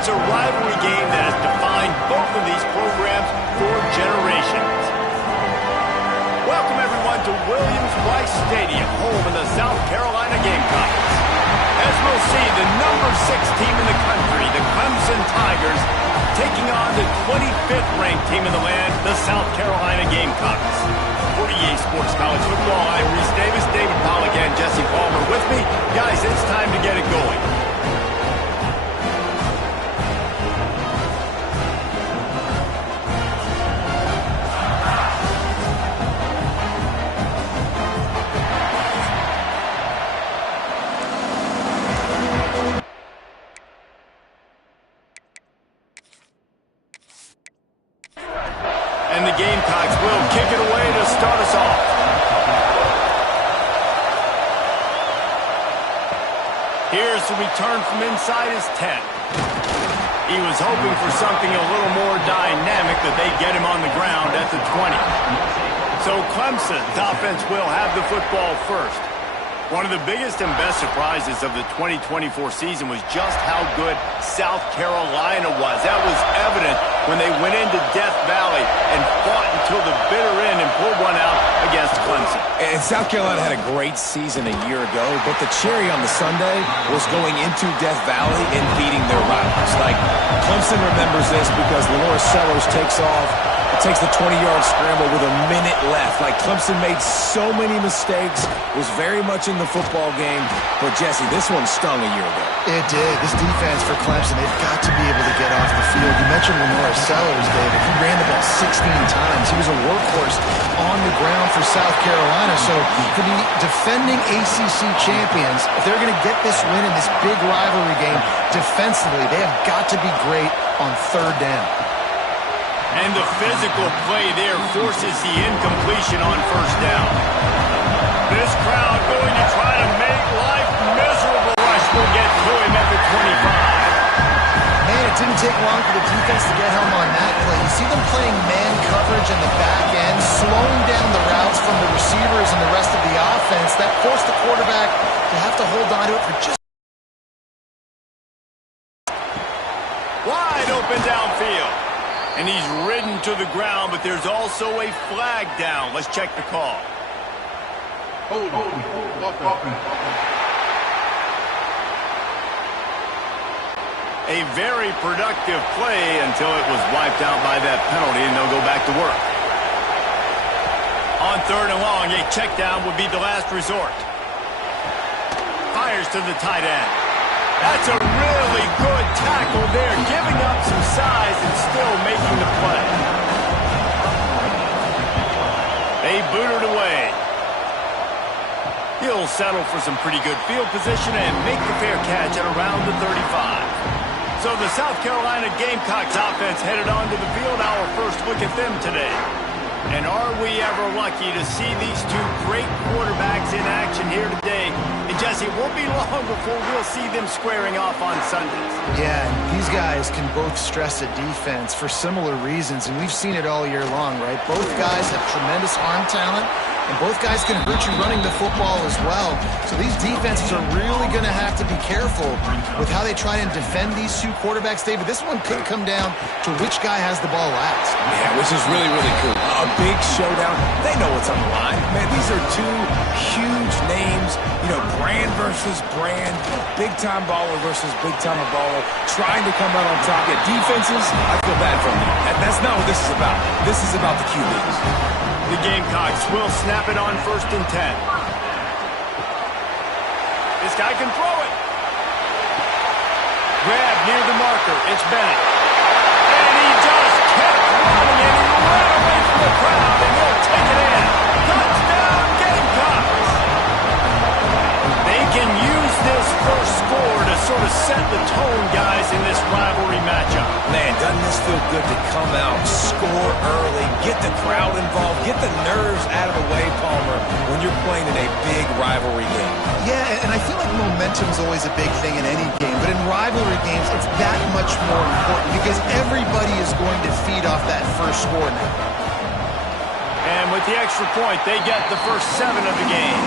It's a rivalry game that has defined both of these programs for generations. Welcome, everyone, to Williams-Brice Stadium, home of the South Carolina Gamecocks. As we'll see, the number 6 team in the country, the Clemson Tigers, taking on the 25th ranked team in the land, the South Carolina Gamecocks. For EA Sports College Football, I'm Reese Davis, David Pollack, and Jesse Palmer with me. Guys, it's time to get it going. And the Gamecocks will kick it away to start us off. Here's the return from inside his 10. He was hoping for something a little more dynamic, that they'd get him on the ground at the 20. So Clemson's offense will have the football first. One of the biggest and best surprises of the 2024 season was just how good South Carolina was. That was evident when they went into Death Valley and fought until the bitter end and pulled one out against Clemson. And South Carolina had a great season a year ago, but the cherry on the sundae was going into Death Valley and beating their rivals. Like, Clemson remembers this because Lenore Sellers takes off. It takes the 20-yard scramble with a minute left. Like, Clemson made so many mistakes, was very much in the football game. But, Jesse, this one stung a year ago. It did. This defense for Clemson, they've got to be able to get off the field. You mentioned Lenore Sellers, David. He ran the ball 16 times. He was a workhorse on the ground for South Carolina. So, for the defending ACC champions, if they're going to get this win in this big rivalry game defensively, they have got to be great on third down. And the physical play there forces the incompletion on first down. This crowd going to try to make life miserable. Rush will get to him at the 25. Man, it didn't take long for the defense to get home on that play. You see them playing man coverage in the back end, slowing down the routes from the receivers and the rest of the offense. That forced the quarterback to have to hold on to it for just wide open downfield. And he's ridden to the ground, but there's also a flag down. Let's check the call. A very productive play until it was wiped out by that penalty, and they'll go back to work. On third and long, a check down would be the last resort. Fires to the tight end. That's a really good tackle there, giving up some size and still making the play. They boot it away. He'll settle for some pretty good field position and make the fair catch at around the 35. So the South Carolina Gamecocks offense headed onto the field. Our first look at them today. And are we ever lucky to see these two great quarterbacks in action here today? And Jesse, it won't be long before we'll see them squaring off on Sundays. Yeah, and these guys can both stress a defense for similar reasons, and we've seen it all year long, right? Both guys have tremendous arm talent, and both guys can hurt you running the football as well. So these defenses are really going to have to be careful with how they try and defend these two quarterbacks. David, this one could come down to which guy has the ball last. Yeah, which is really, really cool. A big showdown. They know what's on the line. Man, these are two huge names. You know, brand versus brand. Big-time baller versus big-time baller. Trying to come out on top. Yeah, defenses, I feel bad for them. That's not what this is about. This is about the QBs. The Gamecocks will snap it on 1st and 10. This guy can throw it. Grab near the marker. It's Bennett. And he just kept running, and he ran away from the crowd, and he'll take it in. Touchdown, Gamecocks! They can use this first score to sort of set the tone, guys, in this rivalry matchup. Man, doesn't this feel good to come out, score early, get the crowd involved, get the nerves out of the way, Palmer, when you're playing in a big rivalry game? Yeah, and I feel like momentum's always a big thing in any game, but in rivalry games, it's that much more important because everybody is going to feed off that first score now. And with the extra point, they get the first 7 of the game.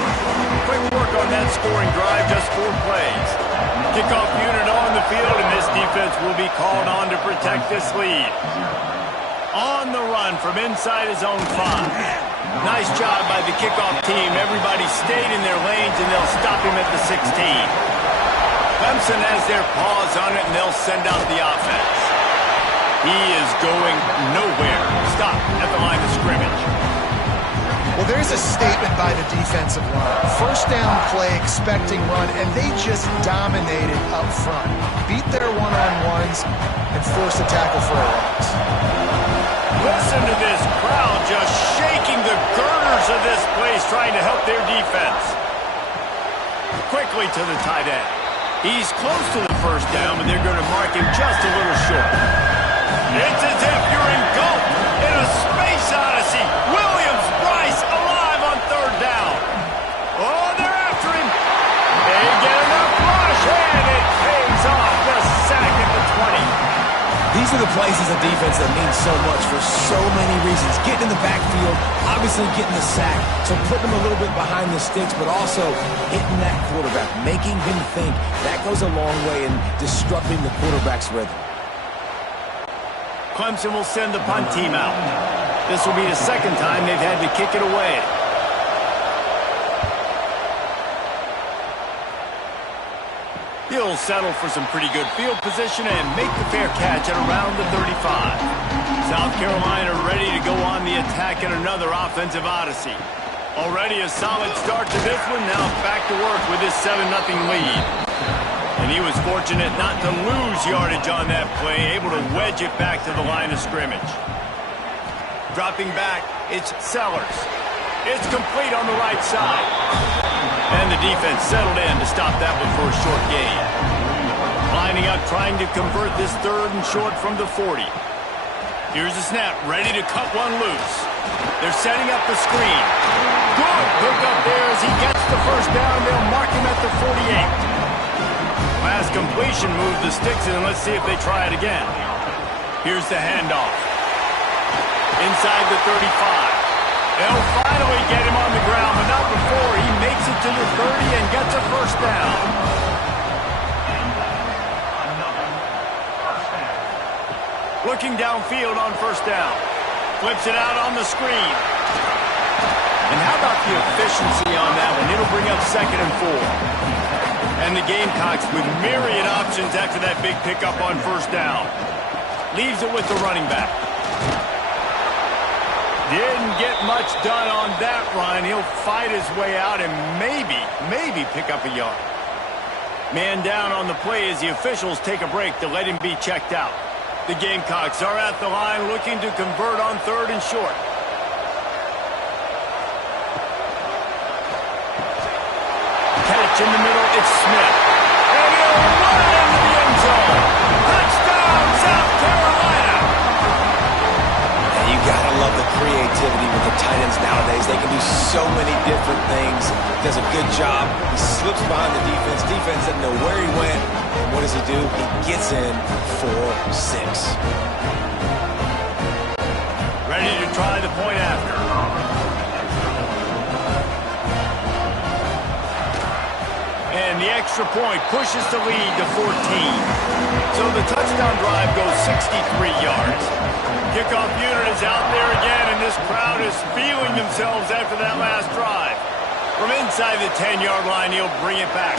Quick work on that scoring drive, just 4 plays. Kickoff unit on the field, and this defense will be called on to protect this lead. On the run from inside his own 5. Nice job by the kickoff team. Everybody stayed in their lanes, and they'll stop him at the 16. Clemson has their paws on it, and they'll send out the offense. He is going nowhere. Stop at the line of scrimmage. Well, there's a statement by the defensive line. First down play, expecting run, and they just dominated up front. Beat their one-on-ones and forced a tackle for a loss. Listen to this crowd just shaking the girders of this place, trying to help their defense. Quickly to the tight end. He's close to the first down, but they're going to mark him just a little short. It's as if you're engulfed in a space odyssey. Williams, Bryce, alive on third down. Oh, they're after him. They get enough rush, and it pays off. The sack at the 20. These are the plays as a defense that mean so much for so many reasons. Getting in the backfield, obviously getting the sack, so putting him a little bit behind the sticks, but also hitting that quarterback, making him think. That goes a long way in disrupting the quarterback's rhythm. Clemson will send the punt team out. This will be the second time they've had to kick it away. He'll settle for some pretty good field position and make the fair catch at around the 35. South Carolina ready to go on the attack in another offensive odyssey. Already a solid start to this one. Now back to work with his 7-0 lead. And he was fortunate not to lose yardage on that play, able to wedge it back to the line of scrimmage. Dropping back, it's Sellers. It's complete on the right side. And the defense settled in to stop that one for a short gain. Lining up, trying to convert this 3rd and short from the 40. Here's the snap, ready to cut one loose. They're setting up the screen. Good pick up there as he gets the first down. They'll mark him at the 48. Last completion moved the sticks, and let's see if they try it again. Here's the handoff. Inside the 35. They'll finally get him on the ground, but not before he makes it to the 30 and gets a first down. Looking downfield on first down. Flips it out on the screen. And how about the efficiency on that one? It'll bring up 2nd and 4. And the Gamecocks with myriad options after that big pickup on first down. Leaves it with the running back. Didn't get much done on that run. He'll fight his way out and maybe pick up a yard. Man down on the play as the officials take a break to let him be checked out. The Gamecocks are at the line looking to convert on 3rd and short. Catch in the middle, it's Smith. And he'll run it into the end zone. Touchdown, South Carolina! And you gotta love the creativity with the tight ends nowadays. They can do so many different things. Does a good job. He slips behind the defense. Defense doesn't know where he went. And what does he do? He gets in for 6. Ready to try the point after. And the extra point pushes the lead to 14. So the touchdown drive goes 63 yards. Kickoff unit is out there again, and this crowd is feeling themselves after that last drive. From inside the 10-yard line, he'll bring it back.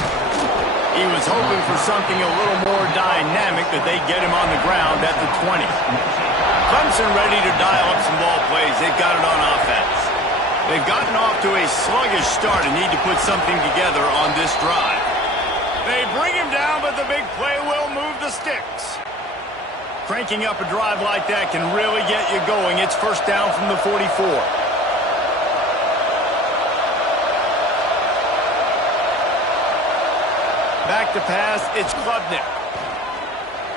He was hoping for something a little more dynamic, but they get him on the ground at the 20. Clemson ready to dial up some ball plays. They've got it on offense. They've gotten off to a sluggish start and need to put something together on this drive. They bring him down, but the big play will move the sticks. Cranking up a drive like that can really get you going. It's first down from the 44. Back to pass, it's Klubnik.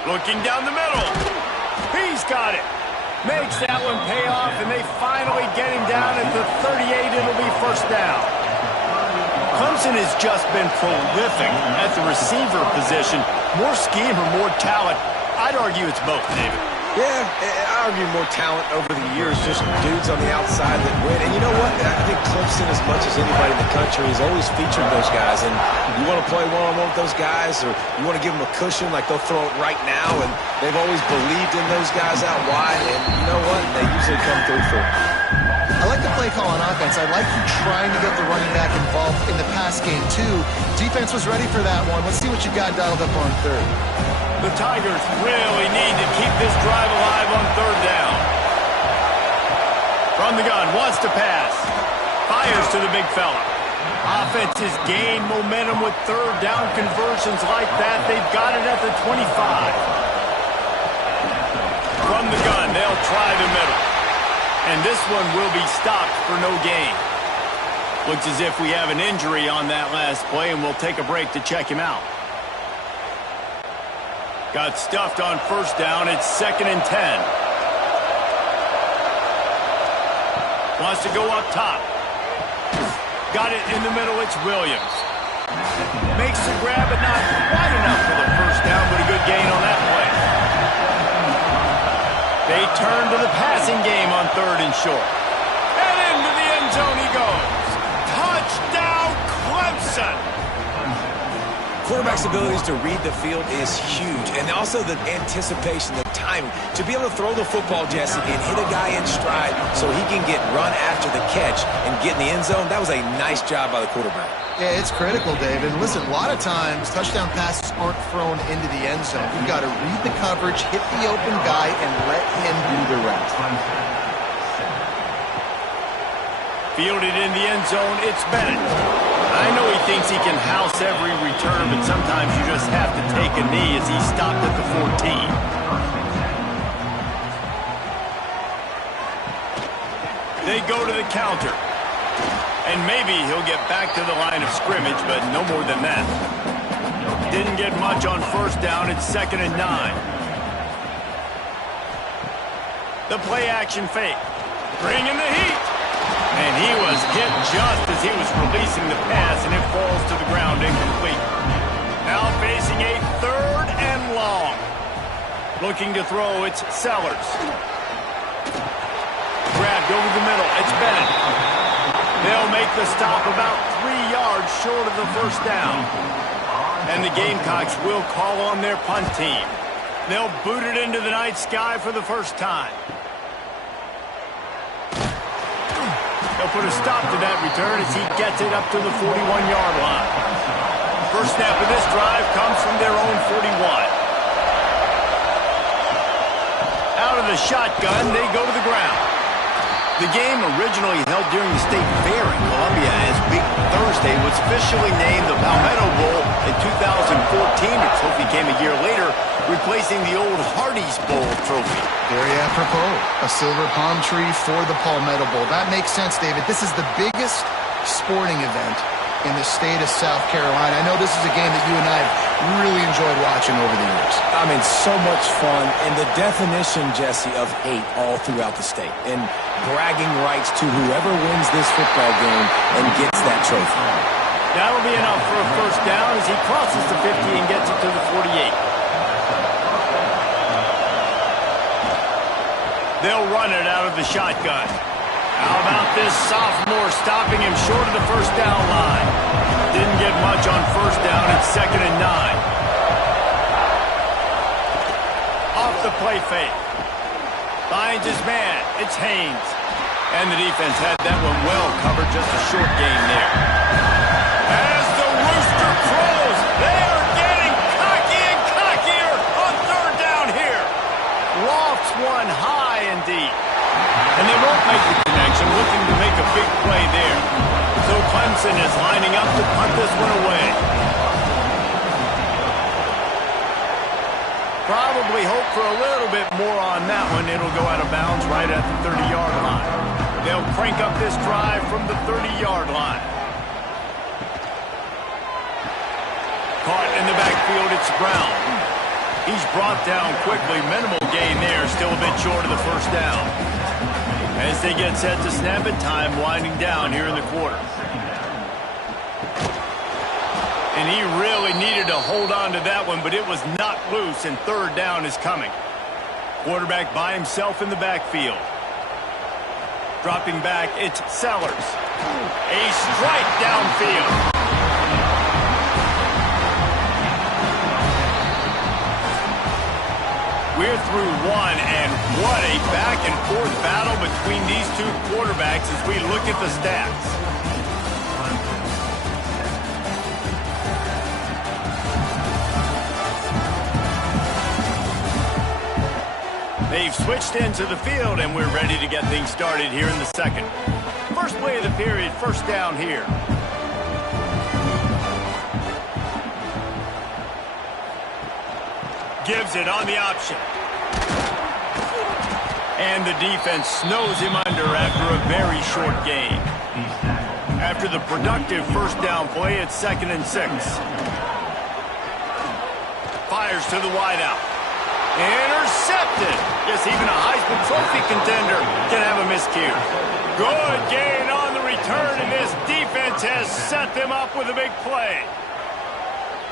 Looking down the middle. He's got it. Makes that one pay off, and they finally get him down at the 38. It'll be first down. Clemson has just been prolific at the receiver position. More scheme or more talent? I'd argue it's both, David. Yeah, I argue more talent over the years, just dudes on the outside that win. And you know what? I think Clemson, as much as anybody in the country, has always featured those guys. And you want to play one-on-one with those guys, or you want to give them a cushion, like they'll throw it right now. And they've always believed in those guys out wide. And you know what? They usually come through for them. I like the play call on offense. I like you trying to get the running back involved in the pass game, too. Defense was ready for that one. Let's see what you got dialed up on third. The Tigers really need to keep this drive alive on third down. From the gun, wants to pass. Fires to the big fella. Offense has gained momentum with third down conversions like that. They've got it at the 25. From the gun, they'll try the middle. And this one will be stopped for no gain. Looks as if we have an injury on that last play, and we'll take a break to check him out. Got stuffed on first down. It's 2nd and 10. Wants to go up top. Got it in the middle. It's Williams. Makes the grab, but not quite enough for the first down, but a good gain on that play. They turn to the passing game on 3rd and short. And into the end zone he goes. Touchdown, Clemson! Quarterback's abilities to read the field is huge, and also the anticipation, the timing. To be able to throw the football, Jesse, and hit a guy in stride so he can get run after the catch and get in the end zone, that was a nice job by the quarterback. Yeah, it's critical, David. And listen, a lot of times touchdown passes aren't thrown into the end zone. You've got to read the coverage, hit the open guy, and let him do the rest. Fielded in the end zone, it's Bennett. I know he thinks he can house every return, but sometimes you just have to take a knee as he stopped at the 14. They go to the counter. And maybe he'll get back to the line of scrimmage, but no more than that. Didn't get much on first down. It's 2nd and 9. The play action fake. Bring in the heat. And he was hit just as he was releasing the pass, and it falls to the ground incomplete. Now facing a 3rd and long. Looking to throw, it's Sellers. Grabbed over the middle, it's Bennett. They'll make the stop about 3 yards short of the first down. And the Gamecocks will call on their punt team. They'll boot it into the night sky for the first time. They'll put a stop to that return as he gets it up to the 41-yard line. First snap of this drive comes from their own 41. Out of the shotgun, they go to the ground. The game, originally held during the State Fair in Columbia as Big Thursday, was officially named the Palmetto Bowl in 2014. The trophy came a year later, replacing the old Hardee's Bowl trophy. Very apropos. A silver palm tree for the Palmetto Bowl. That makes sense, David. This is the biggest sporting event in the state of South Carolina. I know this is a game that you and I have really enjoyed watching over the years. I mean, so much fun, and the definition, Jesse, of hate all throughout the state, and bragging rights to whoever wins this football game and gets that trophy. That'll be enough for a first down as he crosses the 50 and gets it to the 48. They'll run it out of the shotgun. How about this sophomore stopping him short of the first down line? Didn't get much on first down. It's 2nd and 9. Off the play fake. Finds his man. It's Haynes. And the defense had that one well covered. Just a short gain there. As the rooster crows, they are getting cocky and cockier on third down here. Lofts one high and deep. And they won't make the connection, looking to make a big play there. So Clemson is lining up to punt this one away. Probably hope for a little bit more on that one. It'll go out of bounds right at the 30-yard line. They'll crank up this drive from the 30-yard line. Caught in the backfield, it's Brown. He's brought down quickly. Minimal gain there, still a bit short of the first down. As they get set to snap it, time winding down here in the quarter. And he really needed to hold on to that one, but it was not loose, and third down is coming. Quarterback by himself in the backfield. Dropping back, it's Sellers. A strike downfield. We're through one, and what a back-and-forth battle between these two quarterbacks as we look at the stats. They've switched into the field, and we're ready to get things started here in the second. First play of the period, first down here. Gives it on the option. And the defense snows him under after a very short gain. After the productive first down play, it's 2nd and 6. Fires to the wideout. Intercepted. Yes, even a Heisman Trophy contender can have a miscue. Good gain on the return, and this defense has set them up with a big play.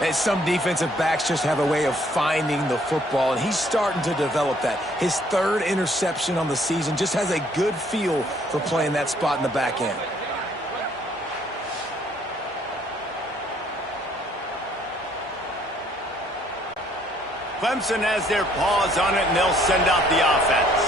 And some defensive backs just have a way of finding the football, and he's starting to develop that. His 3rd interception on the season, just has a good feel for playing that spot in the back end. Clemson has their paws on it, and they'll send out the offense.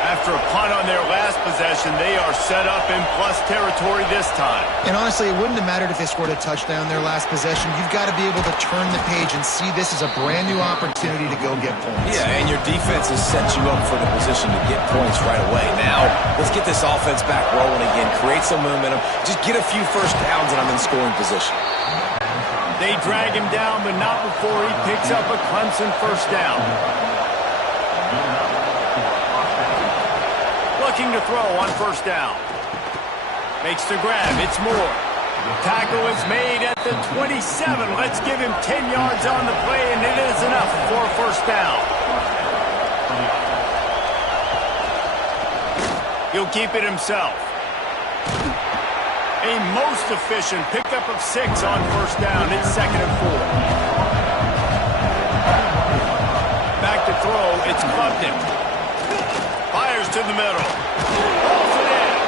After a punt on their last possession, they are set up in plus territory this time. And honestly, it wouldn't have mattered if they scored a touchdown their last possession. You've got to be able to turn the page and see this as a brand new opportunity to go get points. Yeah, and your defense has set you up for the position to get points right away. Now, let's get this offense back rolling again, create some momentum, just get a few first downs, and I'm in scoring position. They drag him down, but not before he picks up a Clemson first down. Looking to throw on first down. Makes the grab. It's Moore. Tackle is made at the 27. Let's give him 10 yards on the play, and it is enough for a first down. He'll keep it himself. A most efficient pickup of 6 on first down. It's 2nd and 4. Back to throw. It's Clemson. Fires to the middle. Pulls it in.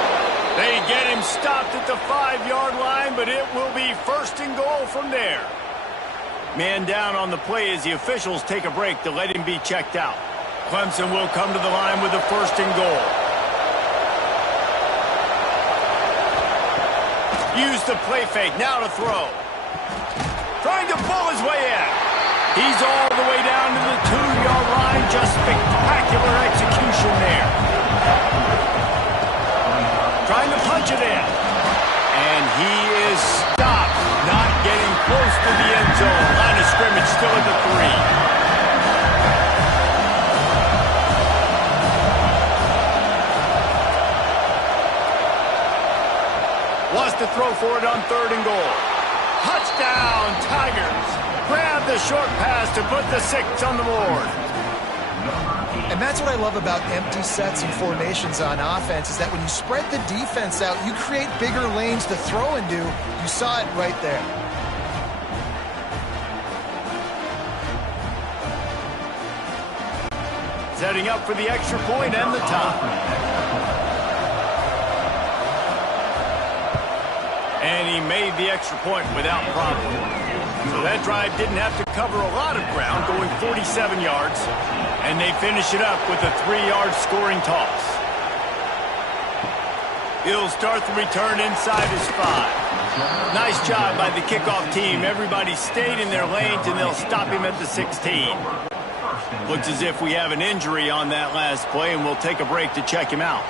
They get him stopped at the 5-yard line, but it will be 1st and goal from there. Man down on the play as the officials take a break to let him be checked out. Clemson will come to the line with a 1st and goal. Use the play fake, now to throw. Trying to pull his way in. He's all the way down to the 2-yard line. Just spectacular execution there. Trying to punch it in. And he is stopped, not getting close to the end zone. Line of scrimmage still at the 3. Wants to throw for it on 3rd and goal. Touchdown, Tigers. Grab the short pass to put the 6 on the board. And that's what I love about empty sets and formations on offense, is that when you spread the defense out, you create bigger lanes to throw into. You saw it right there. Setting up for the extra point and the top. And he made the extra point without problem. So that drive didn't have to cover a lot of ground, going 47 yards. And they finish it up with a 3-yard scoring toss. He'll start the return inside his 5. Nice job by the kickoff team. Everybody stayed in their lanes, and they'll stop him at the 16. Looks as if we have an injury on that last play, and we'll take a break to check him out.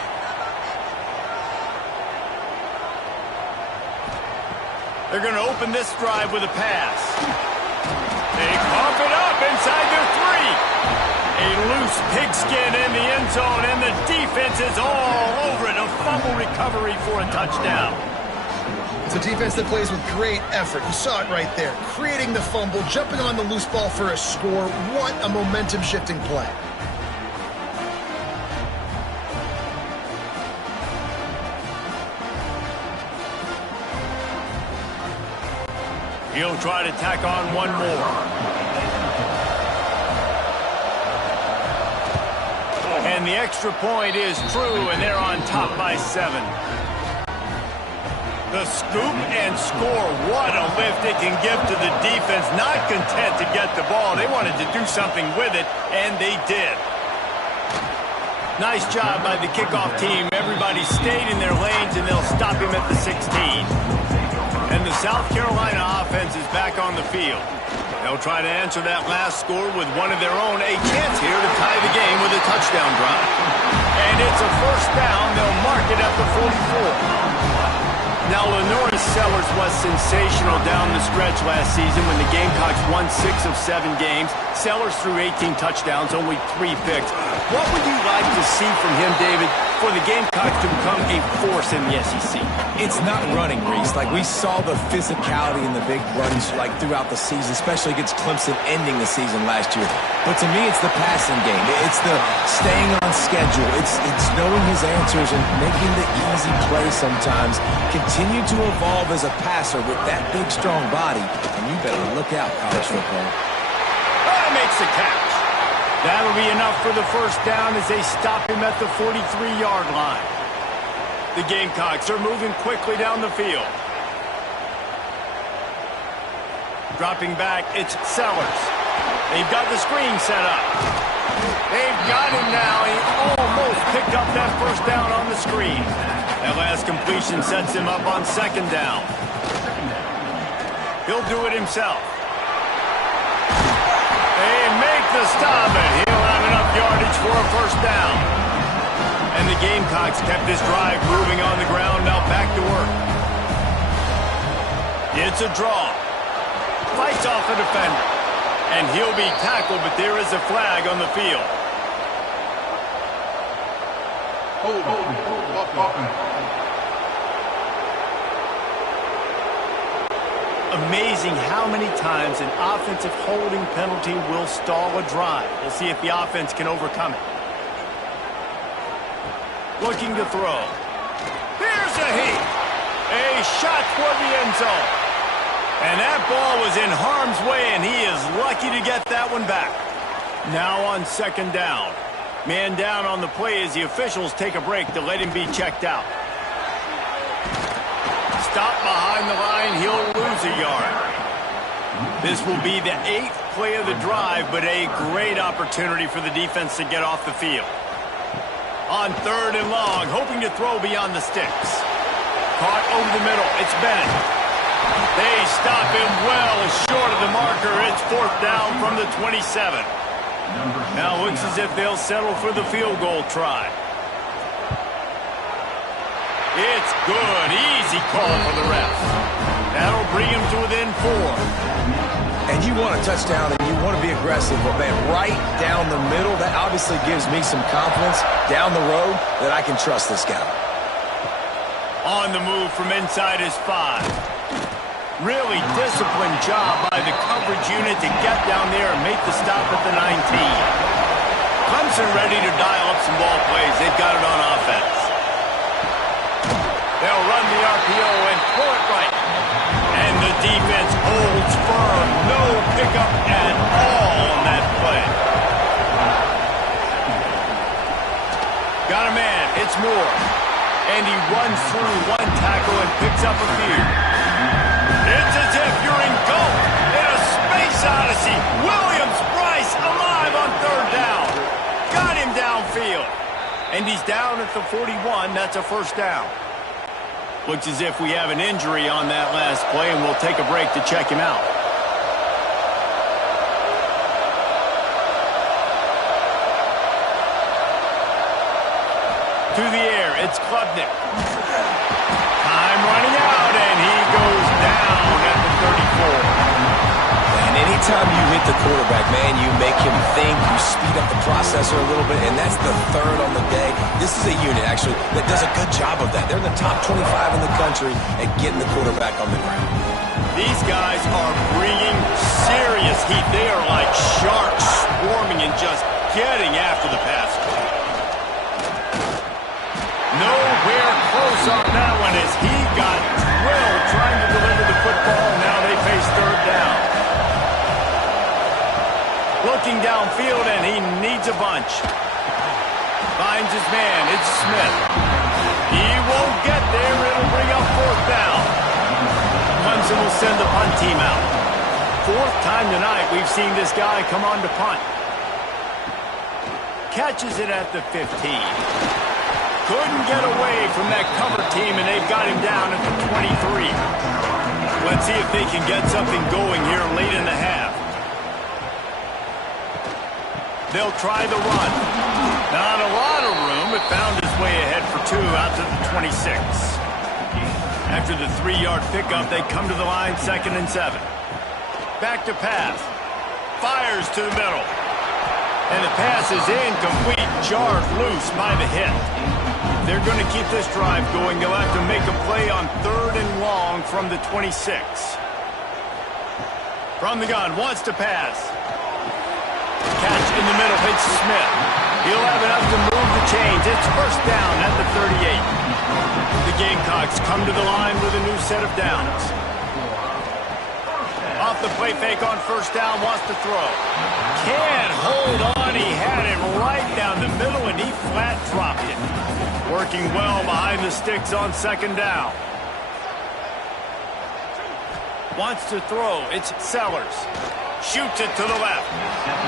They're going to open this drive with a pass. They pump it up inside their 3. A loose pigskin in the end zone, and the defense is all over it. A fumble recovery for a touchdown. It's a defense that plays with great effort. You saw it right there. Creating the fumble, jumping on the loose ball for a score. What a momentum-shifting play. He'll try to tack on one more. And the extra point is true, and they're on top by 7. The scoop and score. What a lift it can give to the defense. Not content to get the ball. They wanted to do something with it, and they did. Nice job by the kickoff team. Everybody stayed in their lanes, and they'll stop him at the 16. And the South Carolina offense is back on the field. They'll try to answer that last score with one of their own. A chance here to tie the game with a touchdown drive. And it's a first down. They'll mark it at the 44. Now, Lenore Sellers was sensational down the stretch last season when the Gamecocks won 6 of 7 games. Sellers threw 18 touchdowns, only 3 picks. What would you like to see from him, David, for the Gamecocks to become a force in the SEC? It's not running, Reese. Like, we saw the physicality in the big runs, like, throughout the season, especially against Clemson ending the season last year. But to me, it's the passing game. It's the staying on schedule. It's knowing his answers and making the easy play sometimes. Continue to evolve as a passer with that big, strong body. And you better look out, college football. Makes the catch. That'll be enough for the first down as they stop him at the 43-yard line. The Gamecocks are moving quickly down the field. Dropping back, it's Sellers. They've got the screen set up. They've got him now. He almost picked up that first down on the screen. That last completion sets him up on second down. He'll do it himself. They make the stop, and he'll have enough yardage for a first down. And the Gamecocks kept this drive moving on the ground. Now back to work. It's a draw. Fights off a defender. And he'll be tackled, but there is a flag on the field. Amazing how many times an offensive holding penalty will stall a drive. We'll see if the offense can overcome it. Looking to throw. Here's a heat. A shot for the end zone. And that ball was in harm's way, and he is lucky to get that one back. Now on second down. Man down on the play as the officials take a break to let him be checked out. Stop behind the line, he'll lose a yard. This will be the 8th play of the drive, but a great opportunity for the defense to get off the field. On third and long, hoping to throw beyond the sticks. Caught over the middle, it's Bennett. They stop him well short of the marker. It's fourth down from the 27. Now looks as if they'll settle for the field goal try. It's good. Easy call for the refs. That'll bring him to within 4. And you want a touchdown and you want to be aggressive, but man, right down the middle, that obviously gives me some confidence down the road that I can trust this guy. On the move from inside his 5. Really disciplined job by the coverage unit to get down there and make the stop at the 19. Clemson ready to dial up some ball plays. They've got it on offense. They'll run the RPO and pull it right. And the defense holds firm. No pickup at all on that play. Got a man. It's Moore. And he runs through one tackle and picks up a few. It's as if you're in goal in a space odyssey. Williams-Brice alive on third down. Got him downfield. And he's down at the 41. That's a first down. Looks as if we have an injury on that last play, and we'll take a break to check him out. To the air, it's Klubnik. Time running out, and he goes down at the 34. And anytime you hit the quarterback, man, you make him think, you speed up the processor a little bit, and that's the third on the day. This is a unit, actually, that does a good job of that. They're in the top 25 in the country at getting the quarterback on the ground. These guys are bringing serious heat. They are like sharks swarming and just getting after the passer. Nowhere close on that one as he got drilled trying to deliver the football. Now they face third down. Looking downfield, and he needs a bunch. finds his man. It's Smith. He won't get there. It'll bring up fourth down. Clemson will send the punt team out. Fourth time tonight we've seen this guy come on to punt. Catches it at the 15. Couldn't get away from that cover team, and they've got him down at the 23. Let's see if they can get something going here late in the half. They'll try the run. Not a lot of room, but found his way ahead for two out to the 26. After the 3-yard pickup, they come to the line, 2nd and 7. Back to pass. Fires to the middle. And the pass is incomplete, jarred loose by the hit. They're going to keep this drive going. They'll have to make a play on 3rd and long from the 26. From the gun, wants to pass. Catch in the middle, hits Smith. He'll have enough to move the chains. It's first down at the 38. The Gamecocks come to the line with a new set of downs. Off the play fake on first down, wants to throw. Can't hold on. He had it right down the middle, and he flat dropped it. Working well behind the sticks on 2nd down. Wants to throw. It's Sellers. Shoots it to the left.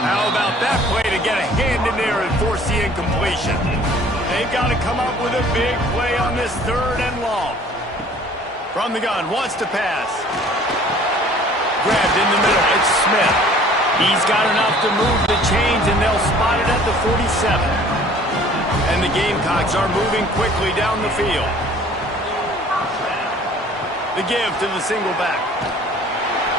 How about that play to get a hand in there and force the incompletion? They've got to come up with a big play on this 3rd and long. From the gun, wants to pass. Grabbed in the middle, it's Smith. He's got enough to move the chains, and they'll spot it at the 47. And the Gamecocks are moving quickly down the field. The give to the single back.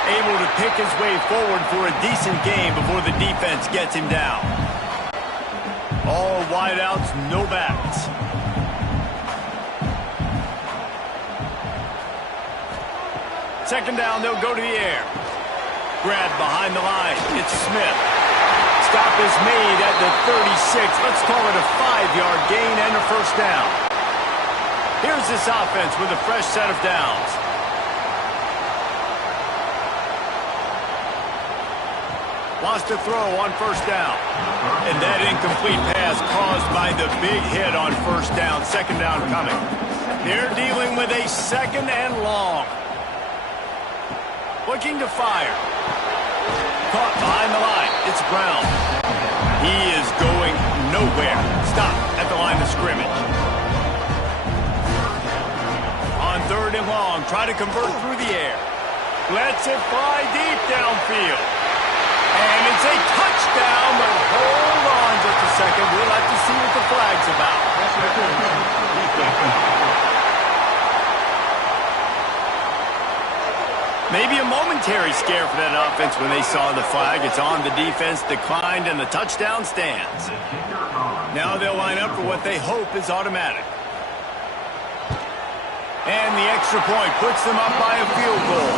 Able to pick his way forward for a decent game before the defense gets him down. All wideouts, no backs. Second down, they'll go to the air. Grabbed behind the line. It's Smith. Stop is made at the 36. Let's call it a 5-yard gain and a first down. Here's this offense with a fresh set of downs. Wants to throw on first down. And that incomplete pass caused by the big hit on first down. Second down coming. They're dealing with a 2nd and long. Looking to fire. Caught behind the line. It's Brown. He is going nowhere. Stop at the line of scrimmage. On 3rd and long, try to convert through the air. Lets it fly deep downfield. And it's a touchdown, but hold on just a second. We'll have to see what the flag's about. Maybe a momentary scare for that offense when they saw the flag. It's on, the defense declined, and the touchdown stands. Now they'll line up for what they hope is automatic. And the extra point puts them up by a field goal.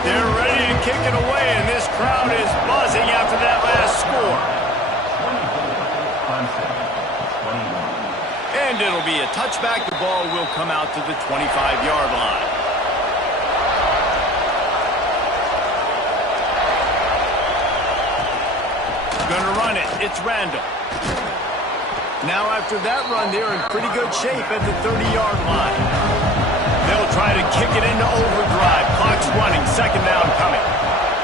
They're ready to kick it away, and this crowd is buzzing after that last score. And it'll be a touchback. The ball will come out to the 25-yard line. Gonna run it. It's Randall. Now after that run, they're in pretty good shape at the 30-yard line. They'll try to kick it into overdrive. Clock's running. Second down coming.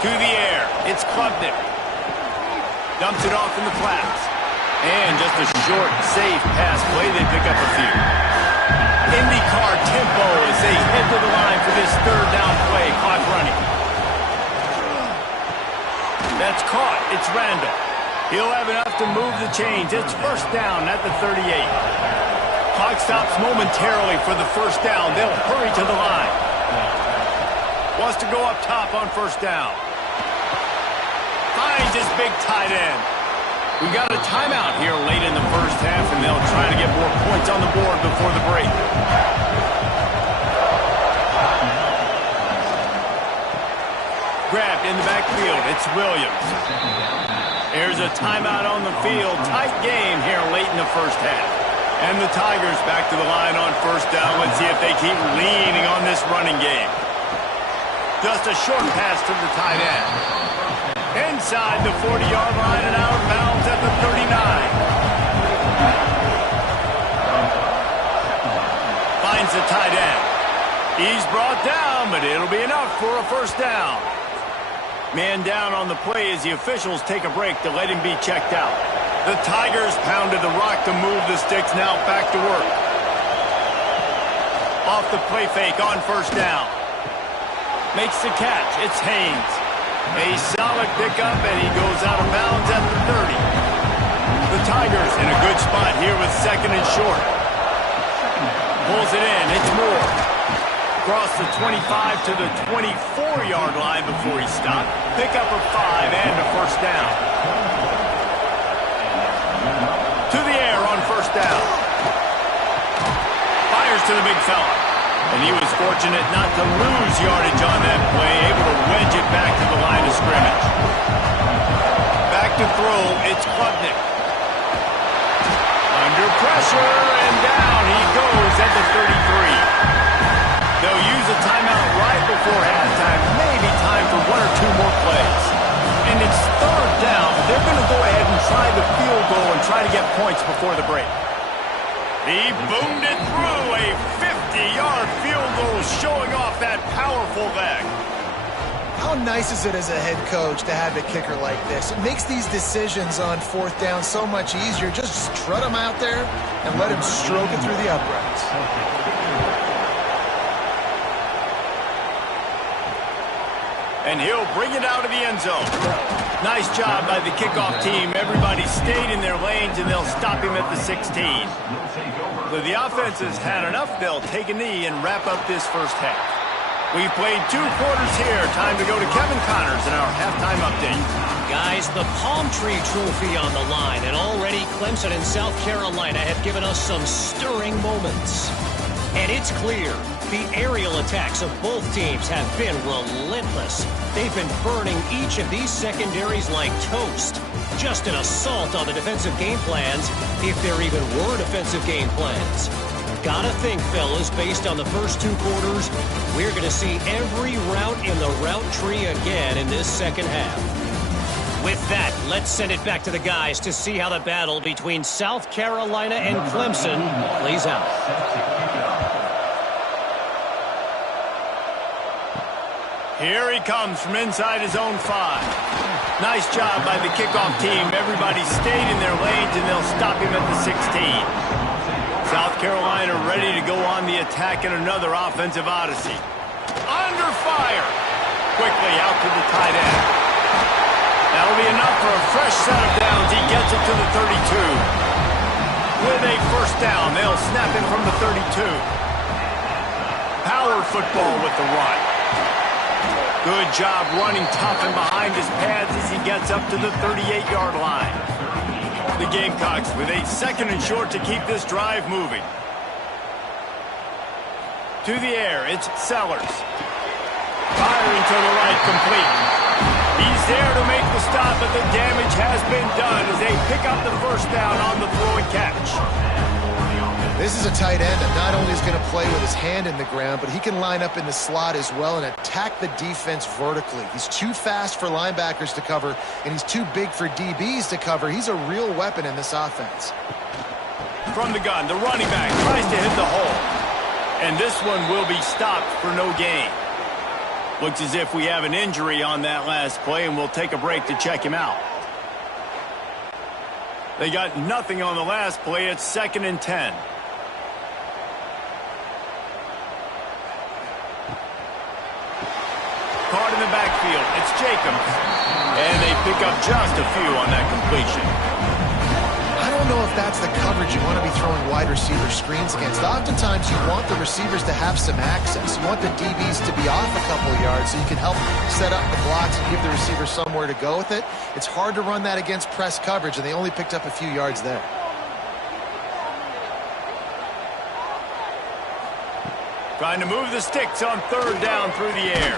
To the air. It's Klubnik. Dumps it off in the flats. And just a short, safe pass play. They pick up a few. IndyCar tempo as they head to the line for this 3rd down play. Clock running. That's caught. It's Randall. He'll have enough to move the chains. It's first down at the 38. Clock stops momentarily for the first down. They'll hurry to the line. Wants to go up top on first down. Finds his big tight end. We got a timeout here late in the first half, and they'll try to get more points on the board before the break. Grabbed in the backfield. It's Williams. There's a timeout on the field. Tight game here late in the first half. And the Tigers back to the line on first down. Let's see if they keep leaning on this running game. Just a short pass to the tight end. Inside the 40-yard line and out of bounds at the 39. He's brought down, but it'll be enough for a first down. Man down on the play as the officials take a break to let him be checked out. The Tigers pounded the rock to move the sticks, now back to work. Off the play fake on first down. Makes the catch. It's Haynes. A solid pickup, and he goes out of bounds at the 30. The Tigers in a good spot here with second and short. Pulls it in. It's Moore. Across the 25 to the 24-yard line before he stopped. Pickup of 5 and a first down. To the air on first down. Fires to the big fella. And he was fortunate not to lose yardage on that play, able to wedge it back to the line of scrimmage. Back to throw, it's Klubnik. Under pressure, and down he goes at the 33. They'll use a timeout right before halftime, maybe time for 1 or 2 more plays. And it's third down. They're going to go ahead and try the field goal and try to get points before the break. He boomed it through, a 50-yard field goal showing off that powerful leg. How nice is it as a head coach to have a kicker like this? It makes these decisions on fourth down so much easier. Just strut him out there and let him stroke it through the uprights. And he'll bring it out of the end zone. Nice job by the kickoff team. Everybody stayed in their lanes, and they'll stop him at the 16. So the offense has had enough. They'll take a knee and wrap up this first half. We've played 2 quarters here. Time to go to Kevin Connors in our halftime update. Guys, the Palm Tree Trophy on the line, and already Clemson and South Carolina have given us some stirring moments. And it's clear, the aerial attacks of both teams have been relentless. They've been burning each of these secondaries like toast. Just an assault on the defensive game plans, if there even were defensive game plans. Gotta think, fellas, based on the first 2 quarters, we're going to see every route in the route tree again in this second half. With that, let's send it back to the guys to see how the battle between South Carolina and Clemson plays out. Here he comes from inside his own 5. Nice job by the kickoff team. Everybody stayed in their lanes, and they'll stop him at the 16. South Carolina ready to go on the attack in another offensive odyssey. Under fire. Quickly out to the tight end. That'll be enough for a fresh set of downs. He gets it to the 32. With a first down, they'll snap him from the 32. Power football with the run. Good job running tough and behind his pads as he gets up to the 38-yard line. The Gamecocks with a second and short to keep this drive moving. To the air, it's Sellers. Firing to the right, complete. He's there to make the stop, but the damage has been done as they pick up the first down on the throw and catch. This is a tight end that not only is going to play with his hand in the ground, but he can line up in the slot as well and attack the defense vertically. He's too fast for linebackers to cover, and he's too big for DBs to cover. He's a real weapon in this offense. From the gun, the running back tries to hit the hole. And this one will be stopped for no gain. Looks as if we have an injury on that last play, and we'll take a break to check him out. They got nothing on the last play. It's 2nd and 10. Caught in the backfield. It's Jacobs. And they pick up just a few on that completion. I don't know if that's the coverage you want to be throwing wide receiver screens against. Oftentimes, you want the receivers to have some access. You want the DBs to be off a couple of yards so you can help set up the blocks and give the receiver somewhere to go with it. It's hard to run that against press coverage, and they only picked up a few yards there. Trying to move the sticks on 3rd down through the air.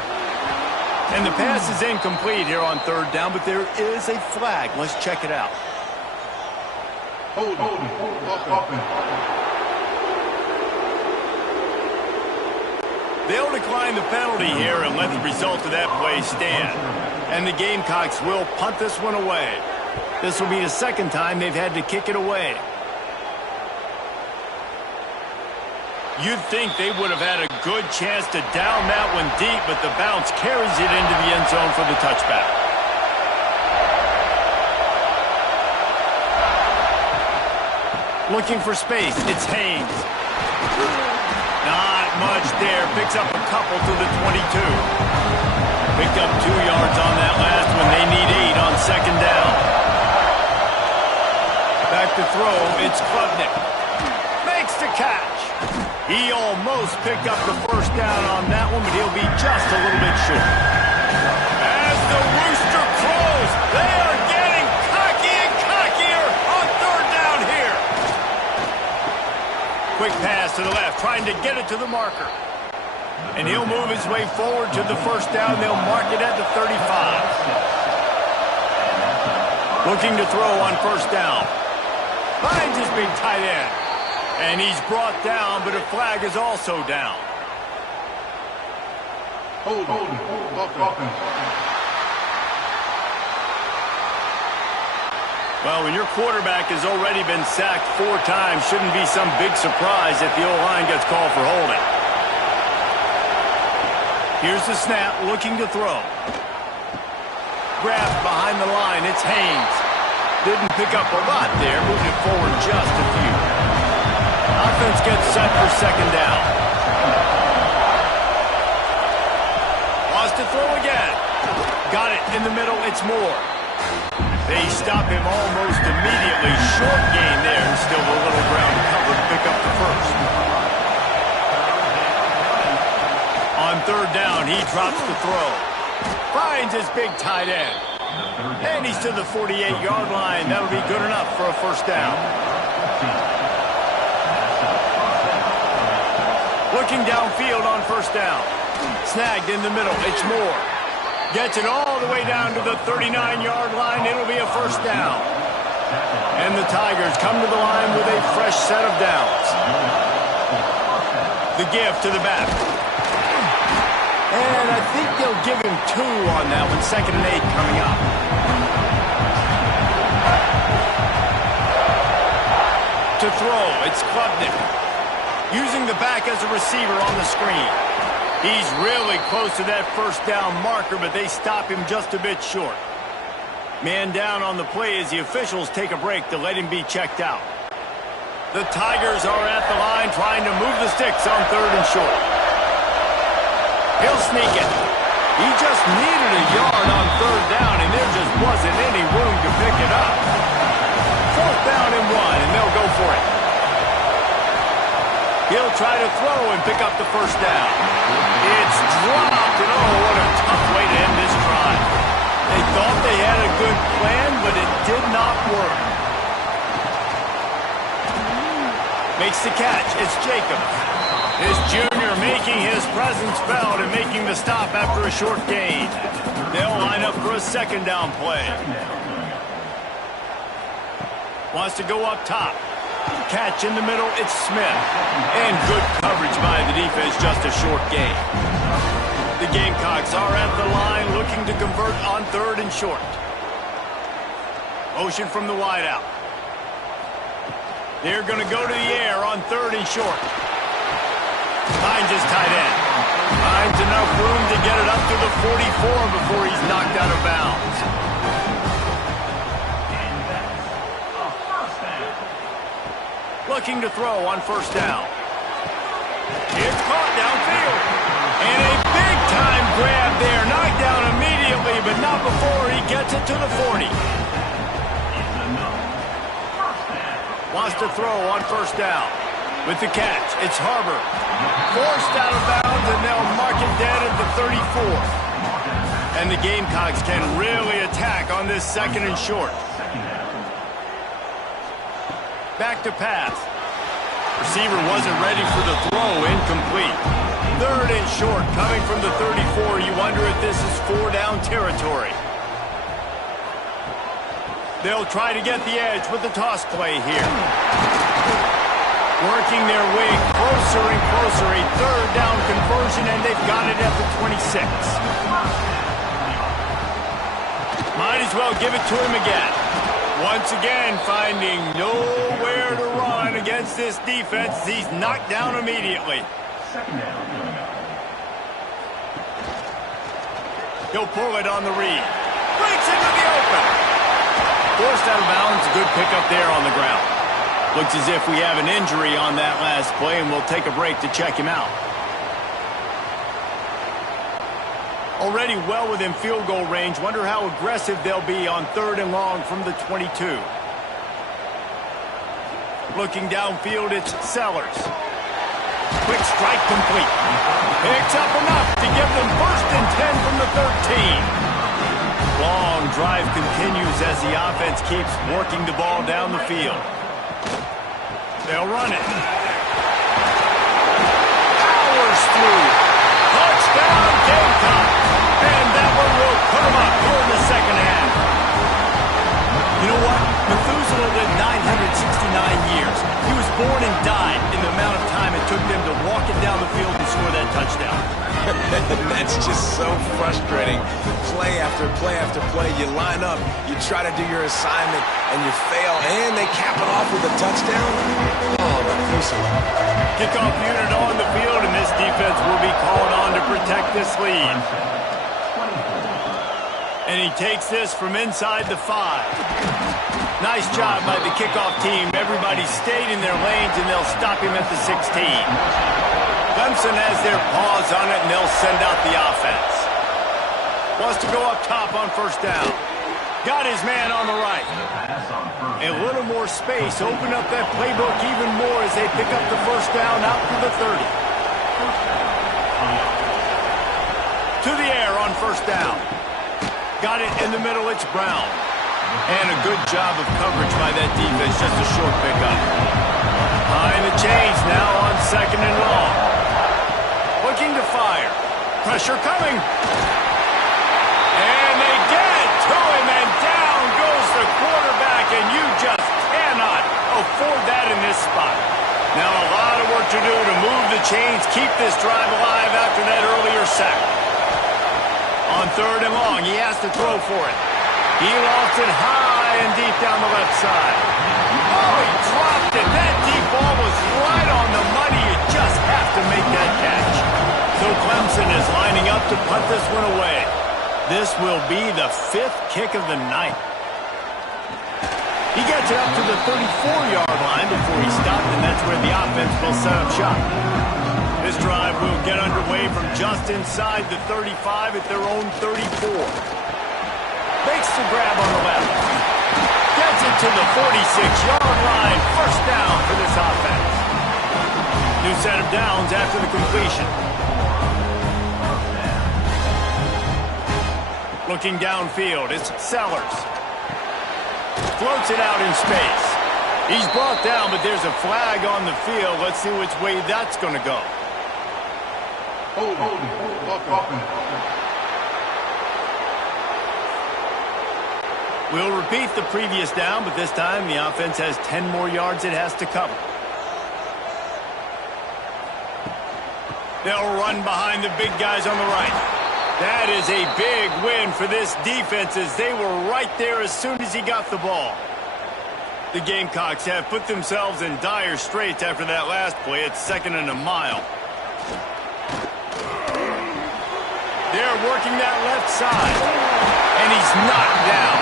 And the pass is incomplete here on 3rd down, but there is a flag. Let's check it out. They'll decline the penalty here and let the result of that play stand. And the Gamecocks will punt this one away. This will be the 2nd time they've had to kick it away. You'd think they would have had a good chance to down that one deep, but the bounce carries it into the end zone for the touchback. Looking for space, it's Haynes. Not much there, picks up a couple to the 22. Picked up 2 yards on that last one. They need 8 on second down. Back to throw, it's Klubnik. Makes the catch. He almost picked up the first down on that one, but he'll be just a little bit short. As the rooster crows, they are getting cocky and cockier on third down here. Quick pass to the left, trying to get it to the marker. And he'll move his way forward to the first down. They'll mark it at the 35. Looking to throw on first down. Finds his big tight end. And he's brought down, but a flag is also down. Hold. Well, when your quarterback has already been sacked 4 times, shouldn't be some big surprise if the O-line gets called for holding. Here's the snap, looking to throw. Grabbed behind the line, it's Haynes. Didn't pick up a lot there, moved it forward just a few. Offense gets set for second down. Wants to throw again. Got it in the middle, it's Moore. They stop him almost immediately. Short gain there, and still a little ground cover to pick up the first. On third down, he drops the throw. Finds his big tight end. And he's to the 48-yard line. That'll be good enough for a first down. Looking downfield on first down. Snagged in the middle. It's Moore. Gets it all the way down to the 39-yard line. It'll be a first down. And the Tigers come to the line with a fresh set of downs. The give to the back. And I think they'll give him 2 on that one. 2nd and 8 coming up. To throw, it's Klubnik. Using the back as a receiver on the screen. He's really close to that first down marker, but they stop him just a bit short. Man down on the play as the officials take a break to let him be checked out. The Tigers are at the line trying to move the sticks on 3rd and short. He'll sneak it. He just needed a yard on 3rd down, and there just wasn't any room to pick it up. 4th down and 1, and they'll go for it. He'll try to throw and pick up the first down. It's dropped, and oh, what a tough way to end this drive. They thought they had a good plan, but it did not work. Makes the catch. It's Jacob. This junior making his presence felt and making the stop after a short gain. They'll line up for a second down play. Wants to go up top. Catch in the middle, it's Smith. And good coverage by the defense, just a short gain. The Gamecocks are at the line looking to convert on 3rd and short. Motion from the wideout. They're going to go to the air on 3rd and short. Finds his tight end. Finds enough room to get it up to the 44 before he's knocked out of bounds. Looking to throw on first down. It's caught downfield. And a big-time grab there. Knocked down immediately, but not before he gets it to the 40. Wants to throw on first down. With the catch, it's Harbor. Forced out of bounds, and they'll mark it dead at the 34. And the Gamecocks can really attack on this 2nd and short. Back to pass. Receiver wasn't ready for the throw, incomplete. 3rd and short, coming from the 34. You wonder if this is 4-down territory. They'll try to get the edge with the toss play here. Working their way closer and closer. A 3rd down conversion, and they've got it at the 26. Might as well give it to him again. Once again, finding nowhere to run against this defense. He's knocked down immediately. He'll pull it on the read. Breaks into the open. Forced out of bounds. Good pickup there on the ground. Looks as if we have an injury on that last play, and we'll take a break to check him out. Already well within field goal range. Wonder how aggressive they'll be on 3rd and long from the 22. Looking downfield, it's Sellers. Quick strike complete. Picks up enough to give them 1st and 10 from the 13. Long drive continues as the offense keeps working the ball down the field. They'll run it. Powers through. Touchdown, Gamecock. And that one will put them up here in the second half. You know what? Methuselah lived 969 years. He was born and died in the amount of time it took them to walk it down the field and score that touchdown. That's just so frustrating. Play after play after play. You line up, you try to do your assignment, and you fail, and they cap it off with a touchdown. Oh, Methuselah. Kickoff unit on the field, and this defense will be called on to protect this lead. And he takes this from inside the 5. Nice job by the kickoff team. Everybody stayed in their lanes, and they'll stop him at the 16. Clemson has their paws on it, and they'll send out the offense. Wants to go up top on 1st down. Got his man on the right. A little more space. Open up that playbook even more as they pick up the 1st down out to the 30. To the air on 1st down. Got it in the middle. It's Brown. And a good job of coverage by that defense. Just a short pickup. Behind the chains now on 2nd and long. Looking to fire. Pressure coming. And they get it to him, and down goes the quarterback, and you just cannot afford that in this spot. Now a lot of work to do to move the chains, keep this drive alive after that earlier sack. On 3rd and long, he has to throw for it. He lost it high and deep down the left side. Oh, he dropped it. That deep ball was right on the money. You just have to make that catch. So Clemson is lining up to punt this one away. This will be the 5th kick of the night. He gets it up to the 34-yard line before he stopped, and that's where the offense will set up shop. This drive will get underway from just inside the 35 at their own 34. Makes the grab on the left. Gets it to the 46-yard line. 1st down for this offense. New set of downs after the completion. Looking downfield, it's Sellers. Floats it out in space. He's brought down, but there's a flag on the field. Let's see which way that's going to go. We'll repeat the previous down, but this time the offense has 10 more yards it has to cover. They'll run behind the big guys on the right. That is a big win for this defense as they were right there as soon as he got the ball. The Gamecocks have put themselves in dire straits after that last play. It's 2nd and a mile. They're working that left side. And he's knocked down.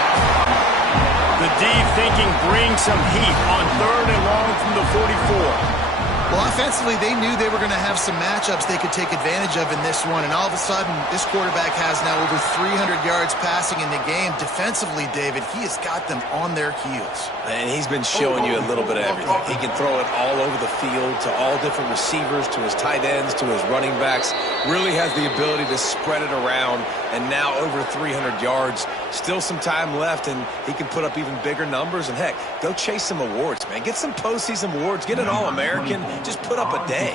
The D thinking bring some heat on 3rd and long from the 44. Well, offensively, they knew they were going to have some matchups they could take advantage of in this one, and all of a sudden, this quarterback has now over 300 yards passing in the game. Defensively, David, he has got them on their heels. And he's been showing you a little bit of everything. He can throw it all over the field to all different receivers, to his tight ends, to his running backs. Really has the ability to spread it around, and now over 300 yards. Still some time left, and he can put up even bigger numbers. And, heck, go chase some awards, man. Get some postseason awards. Get an All-American. Just put up a day.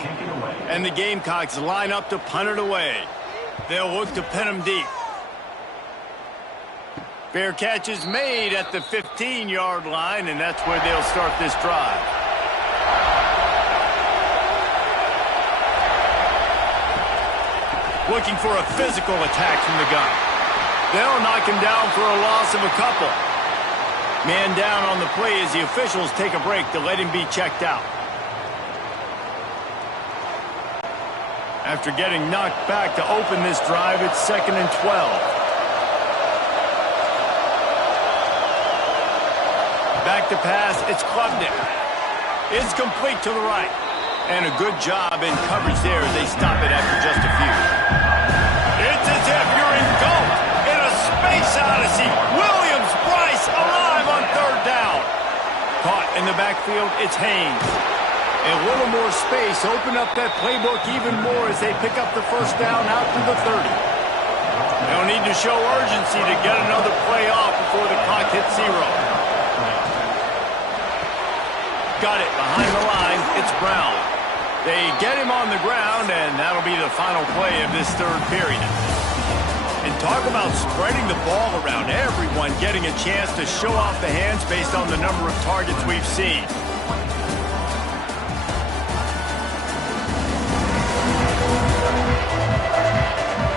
And the Gamecocks line up to punt it away. They'll look to pin him deep. Fair catch is made at the 15-yard line, and that's where they'll start this drive. Looking for a physical attack from the gun. They'll knock him down for a loss of a couple. Man down on the play as the officials take a break to let him be checked out. After getting knocked back to open this drive, it's 2nd and 12. Back to pass, it's Klubnik. It's complete to the right. And a good job in coverage there as they stop it after just a few. It's as if you're engulfed in a space odyssey. Williams, Bryce, alive on 3rd down. Caught in the backfield, it's Haynes. A little more space, open up that playbook even more as they pick up the 1st down out to the 30. They'll need to show urgency to get another play off before the clock hits 0. Got it behind the line, it's Brown. They get him on the ground, and that'll be the final play of this 3rd period. And talk about spreading the ball around, everyone getting a chance to show off the hands based on the number of targets we've seen.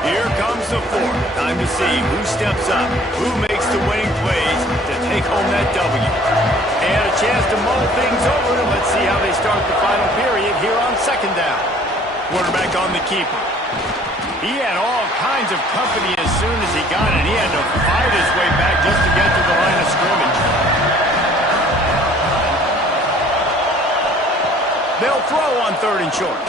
Here comes the 4th. Time to see who steps up, who makes the winning plays to take home that W. And a chance to mull things over, and let's see how they start the final period here on 2nd down. Quarterback on the keeper. He had all kinds of company as soon as he got it. He had to fight his way back just to get to the line of scrimmage. They'll throw on 3rd and short.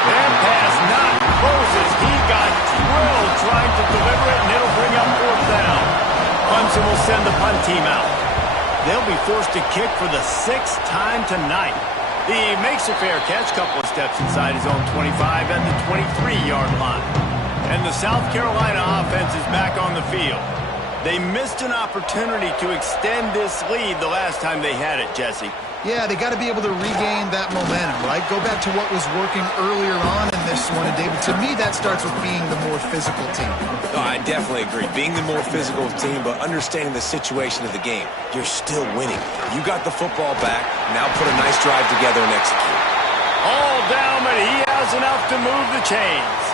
And pass not closes. He got drilled trying to deliver it, and it'll bring up 4th down. Clemson will send the punt team out. They'll be forced to kick for the 6th time tonight. He makes a fair catch, couple of steps inside his own 25 at the 23-yard line. And the South Carolina offense is back on the field. They missed an opportunity to extend this lead the last time they had it, Jesse. Yeah, they got to be able to regain that momentum, right? Go back to what was working earlier on in this one. And, David, to me, that starts with being the more physical team. No, I definitely agree. Being the more physical team, but understanding the situation of the game. You're still winning. You got the football back. Now put a nice drive together and execute. All down, but he has enough to move the chains.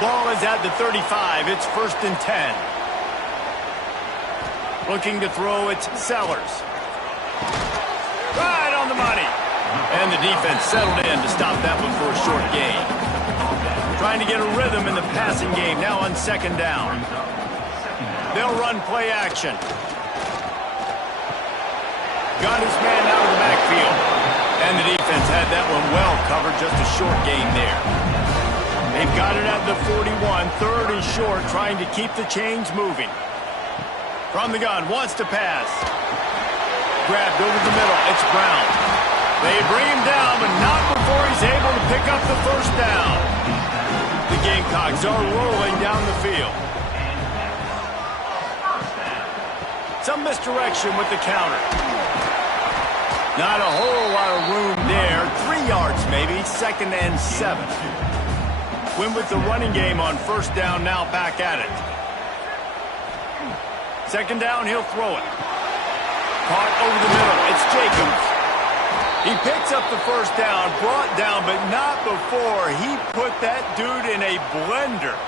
Ball is at the 35. It's 1st and 10. Looking to throw, it's Sellers. Right on the money. And the defense settled in to stop that one for a short gain. Trying to get a rhythm in the passing game now on 2nd down. They'll run play action. Got his man out of the backfield. And the defense had that one well covered, just a short gain there. They've got it at the 41, 3rd and short, trying to keep the chains moving. From the gun, wants to pass. Grabbed over the middle, it's Brown. They bring him down, but not before he's able to pick up the 1st down. The Gamecocks are rolling down the field. Some misdirection with the counter. Not a whole lot of room there. 3 yards maybe, 2nd and 7. Win with the running game on 1st down, now back at it. 2nd down, he'll throw it. Caught over the middle. It's Jacobs. He picks up the 1st down, brought down, but not before he put that dude in a blender.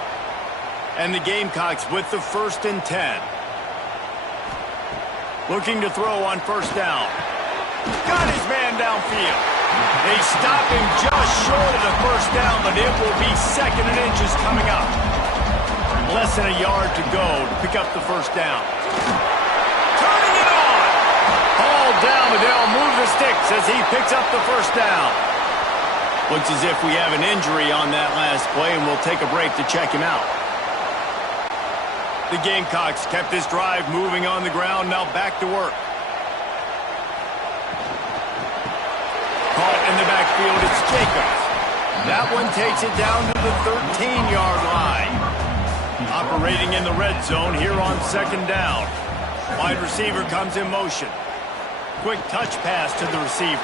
And the Gamecocks with the 1st and 10. Looking to throw on 1st down. Got his man downfield. They stop him just short of the 1st down, but it will be 2nd and inches coming up. Less than a yard to go to pick up the 1st down. Down, but they'll move the sticks as he picks up the 1st down. Looks as if we have an injury on that last play, and we'll take a break to check him out. The Gamecocks kept this drive moving on the ground, now back to work. Caught in the backfield, it's Jacobs. That one takes it down to the 13-yard line. Operating in the red zone here on 2nd down. Wide receiver comes in motion. Quick touch pass to the receiver.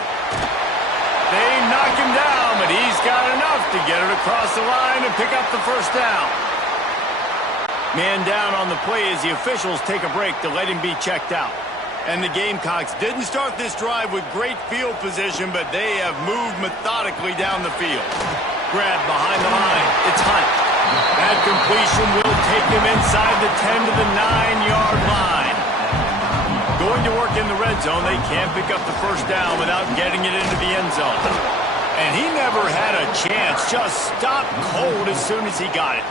They knock him down, but he's got enough to get it across the line and pick up the 1st down. Man down on the play as the officials take a break to let him be checked out. And the Gamecocks didn't start this drive with great field position, but they have moved methodically down the field. Grabbed behind the line. It's Hunt. That completion will take him inside the 10 to the 9-yard line. Going to work in the red zone, they can't pick up the first down without getting it into the end zone. And he never had a chance, just stopped cold as soon as he got it.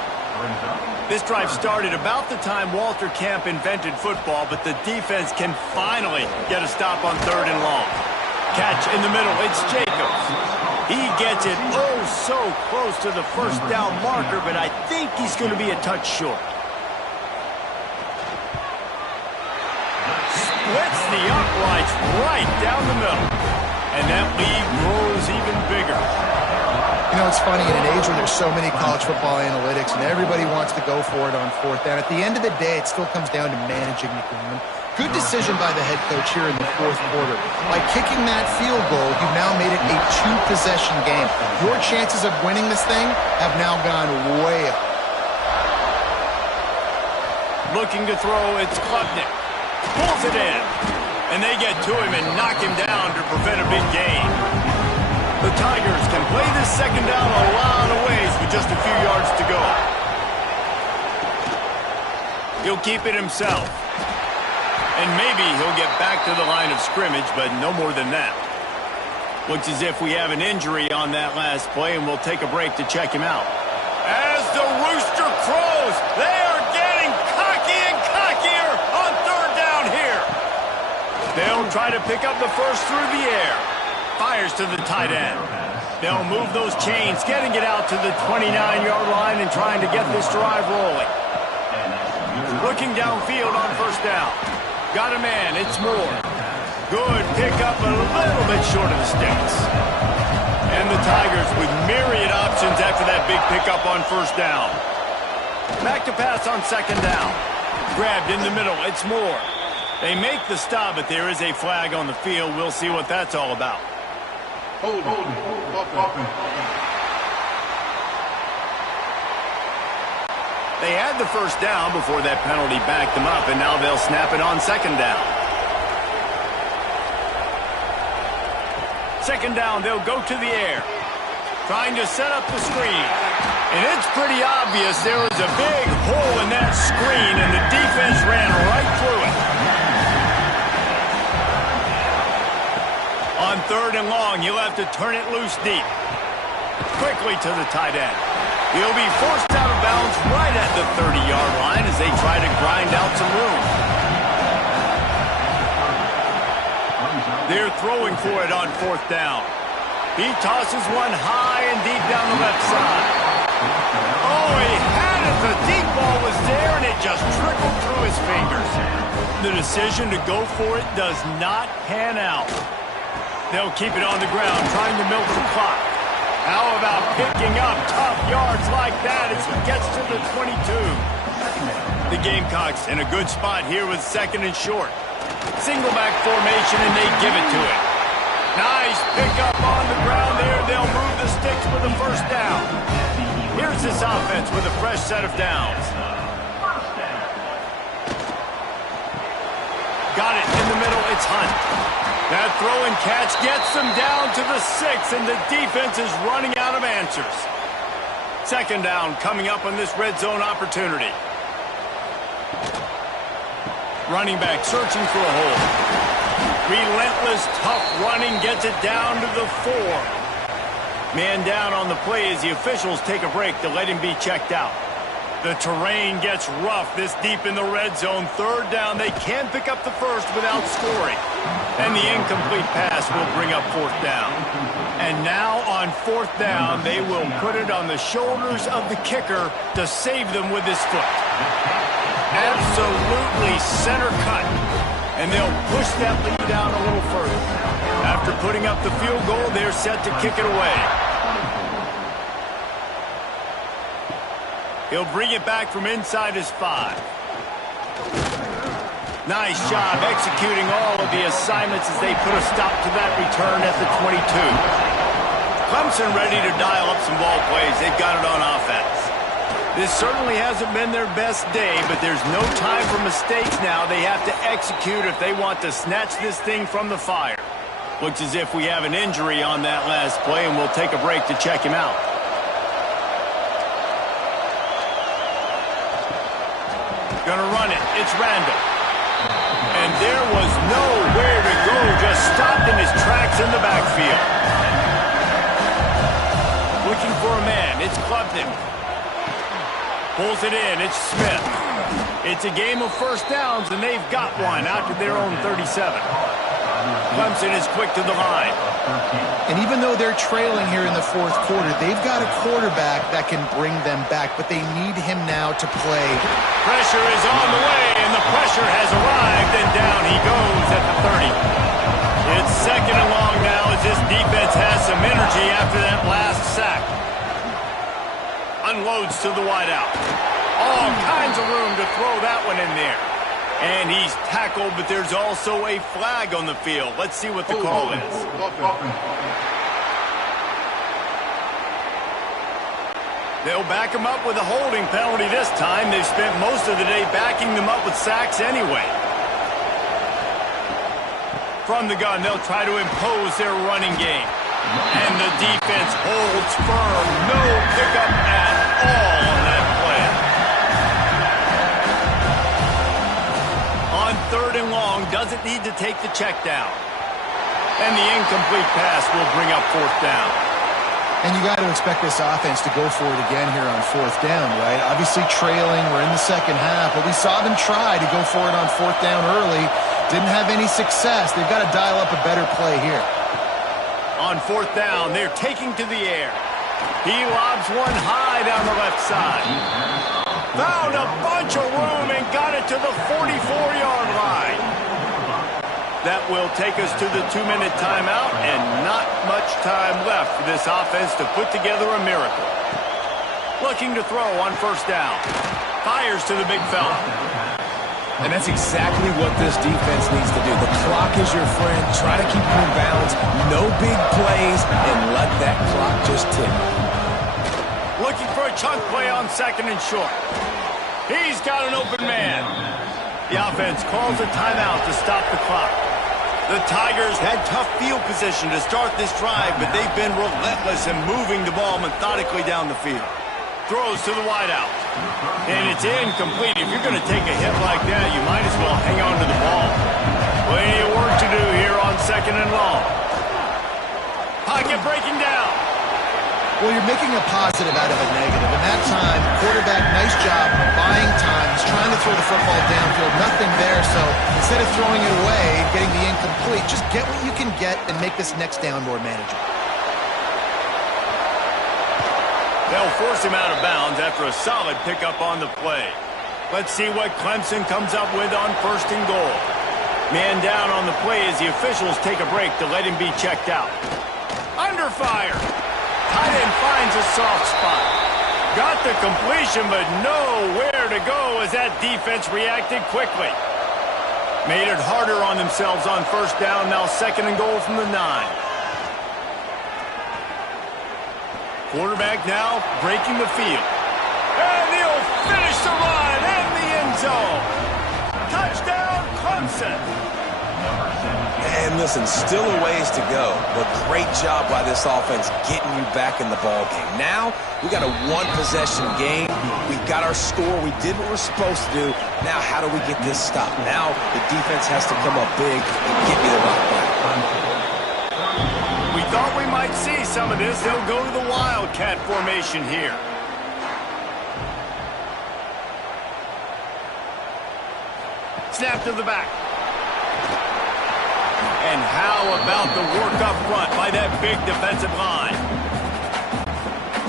This drive started about the time Walter Camp invented football, but the defense can finally get a stop on 3rd and long. Catch in the middle, it's Jacobs. He gets it oh so close to the first down marker, but I think he's going to be a touch short. Splits the uprights right down the middle. And that lead grows even bigger. You know, it's funny, in an age where there's so many college football analytics and everybody wants to go for it on 4th down, at the end of the day, it still comes down to managing the game. Good decision by the head coach here in the 4th quarter. By kicking that field goal, you've now made it a 2-possession game. Your chances of winning this thing have now gone way up. Looking to throw, it's Klubnik. Pulls it in. And they get to him and knock him down to prevent a big gain. The Tigers can play this second down a lot of ways with just a few yards to go. He'll keep it himself. And maybe he'll get back to the line of scrimmage, but no more than that. Looks as if we have an injury on that last play, and we'll take a break to check him out. As the rooster crows, they are getting cocky and cockier on 3rd down here. They'll try to pick up the first through the air. Fires to the tight end. They'll move those chains, getting it out to the 29-yard line and trying to get this drive rolling. Looking downfield on 1st down. Got a man, it's Moore. Good pickup, a little bit short of the sticks. And the Tigers with myriad options after that big pickup on 1st down. Back to pass on 2nd down. Grabbed in the middle, it's Moore. They make the stop, but there is a flag on the field. We'll see what that's all about. Hold. They had the first down before that penalty backed them up, and now they'll snap it on 2nd down. 2nd down, they'll go to the air. Trying to set up the screen. And it's pretty obvious there was a big hole in that screen, and the defense ran right through it. On 3rd and long, he'll have to turn it loose deep. Quickly to the tight end. He'll be forced out of bounds right at the 30-yard line as they try to grind out some room. They're throwing for it on 4th down. He tosses one high and deep down the left side. Oh, he had it. The deep ball was there, and it just trickled through his fingers. The decision to go for it does not pan out. They'll keep it on the ground, trying to milk the clock. How about picking up tough yards like that as he gets to the 22? The Gamecocks in a good spot here with 2nd and short. Single back formation, and they give it to him. Nice pickup on the ground there. They'll move the sticks for the 1st down. Here's this offense with a fresh set of downs. Got it in the middle. It's Hunt. That throw and catch gets them down to the 6, and the defense is running out of answers. 2nd down coming up on this red zone opportunity. Running back searching for a hole. Relentless, tough running gets it down to the 4. Man down on the play as the officials take a break to let him be checked out. The terrain gets rough this deep in the red zone. 3rd down, they can't pick up the first without scoring. And the incomplete pass will bring up 4th down. And now on 4th down, they will put it on the shoulders of the kicker to save them with his foot. Absolutely center cut. And they'll push that lead out a little further. After putting up the field goal, they're set to kick it away. He'll bring it back from inside his 5. Nice job executing all of the assignments as they put a stop to that return at the 22. Clemson ready to dial up some ball plays. They've got it on offense. This certainly hasn't been their best day, but there's no time for mistakes now. They have to execute if they want to snatch this thing from the fire. Looks as if we have an injury on that last play, and we'll take a break to check him out. Gonna run it. It's Randall. And there was nowhere to go, just stopped in his tracks in the backfield. Looking for a man, it's Clemson. Pulls it in, it's Smith. It's a game of first downs, and they've got one out to their own 37. Clemson is quick to the line. And even though they're trailing here in the fourth quarter, they've got a quarterback that can bring them back, but they need him now to play. Pressure is on the way, and the pressure has arrived, and down he goes at the 30. It's second and long now as this defense has some energy after that last sack. Unloads to the wideout. All kinds of room to throw that one in there. And he's tackled, but there's also a flag on the field. Let's see what the call is. They'll back him up with a holding penalty this time. They've spent most of the day backing them up with sacks anyway. From the gun, they'll try to impose their running game. And the defense holds firm. No pickup at all on that play. On third and long, doesn't need to take the check down. And the incomplete pass will bring up fourth down. And you got to expect this offense to go for it again here on fourth down, right? Obviously trailing, we're in the second half, but we saw them try to go for it on fourth down early. Didn't have any success. They've got to dial up a better play here. On fourth down, they're taking to the air. He lobs one high down the left side. Found a bunch of room and got it to the 44-yard line. That will take us to the 2-minute timeout, and not much time left for this offense to put together a miracle. Looking to throw on first down. Fires to the big fella. And that's exactly what this defense needs to do. The clock is your friend. Try to keep them in balance. No big plays, and let that clock just tick. Looking for a chunk play on second and short. He's got an open man. The offense calls a timeout to stop the clock. The Tigers had tough field position to start this drive, but they've been relentless in moving the ball methodically down the field. Throws to the wideout. And it's incomplete. If you're going to take a hit like that, you might as well hang on to the ball. Plenty of work to do here on second and long. Pocket breaking down. Well, you're making a positive out of a negative. And that time, quarterback, nice job buying time. He's trying to throw the football downfield. Nothing there. So instead of throwing it away, getting the incomplete, just get what you can get and make this next down more manageable. They'll force him out of bounds after a solid pickup on the play. Let's see what Clemson comes up with on first and goal. Man down on the play as the officials take a break to let him be checked out. Under fire. Tight end finds a soft spot. Got the completion, but nowhere to go as that defense reacted quickly. Made it harder on themselves on first down. Now second and goal from the 9. Quarterback now breaking the field. And he'll finish the run in the end zone. Touchdown, Clemson. And listen, still a ways to go, but great job by this offense getting you back in the ball game. Now, we got a one-possession game. We got our score. We did what we're supposed to do. Now, how do we get this stopped? Now, the defense has to come up big and get me the rock back. We thought we might see some of this. They'll go to the Wildcat formation here. Snap to the back. And how about the work up front by that big defensive line?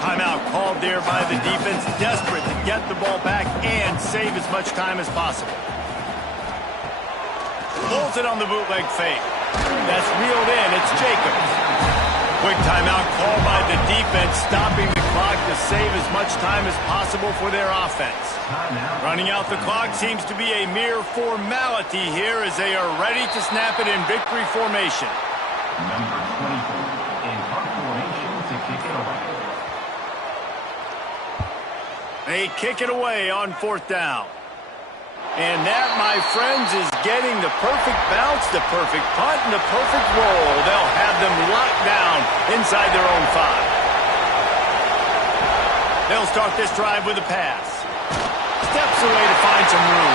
Timeout called there by the defense, desperate to get the ball back and save as much time as possible. Pulls it on the bootleg fake. That's reeled in. It's Jacobs. Quick timeout called by the defense, stopping the clock to save as much time as possible for their offense. Running out the clock seems to be a mere formality here as they are ready to snap it in victory formation. Number 24 in punt formation to kick it away. They kick it away on fourth down. And that, my friends, is getting the perfect bounce, the perfect punt, and the perfect roll. They'll have them locked down inside their own 5. They'll start this drive with a pass. Steps away to find some room.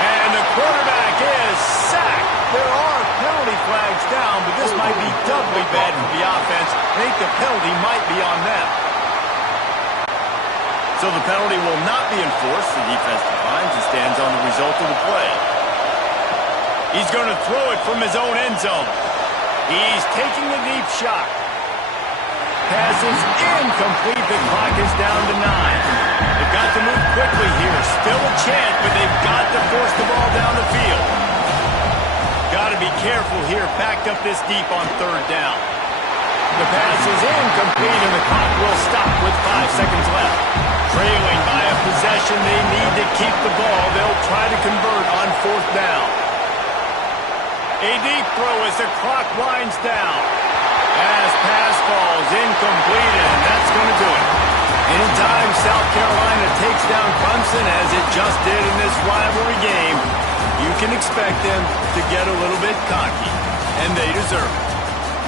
And the quarterback is sacked. There are penalty flags down, but this might be doubly bad for the offense. I think the penalty might be on them. So the penalty will not be enforced. The defense declines and stands on the result of the play. He's going to throw it from his own end zone. He's taking the deep shot. Pass is incomplete. The clock is down to 9. They've got to move quickly here. Still a chance, but they've got to force the ball down the field. Got to be careful here. Backed up this deep on 3rd down. The pass is incomplete, and the clock will stop with 5 seconds left. Trailing by a possession, they need to keep the ball. They'll try to convert on 4th down. A deep throw as the clock winds down. As pass falls incomplete, and that's going to do it. Anytime South Carolina takes down Clemson, as it just did in this rivalry game, you can expect them to get a little bit cocky, and they deserve it.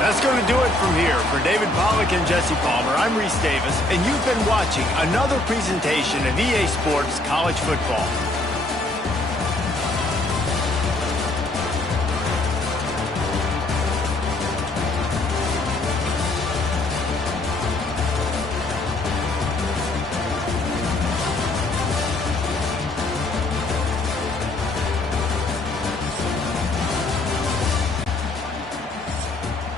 That's going to do it from here. For David Pollack and Jesse Palmer, I'm Reese Davis, and you've been watching another presentation of EA Sports College Football.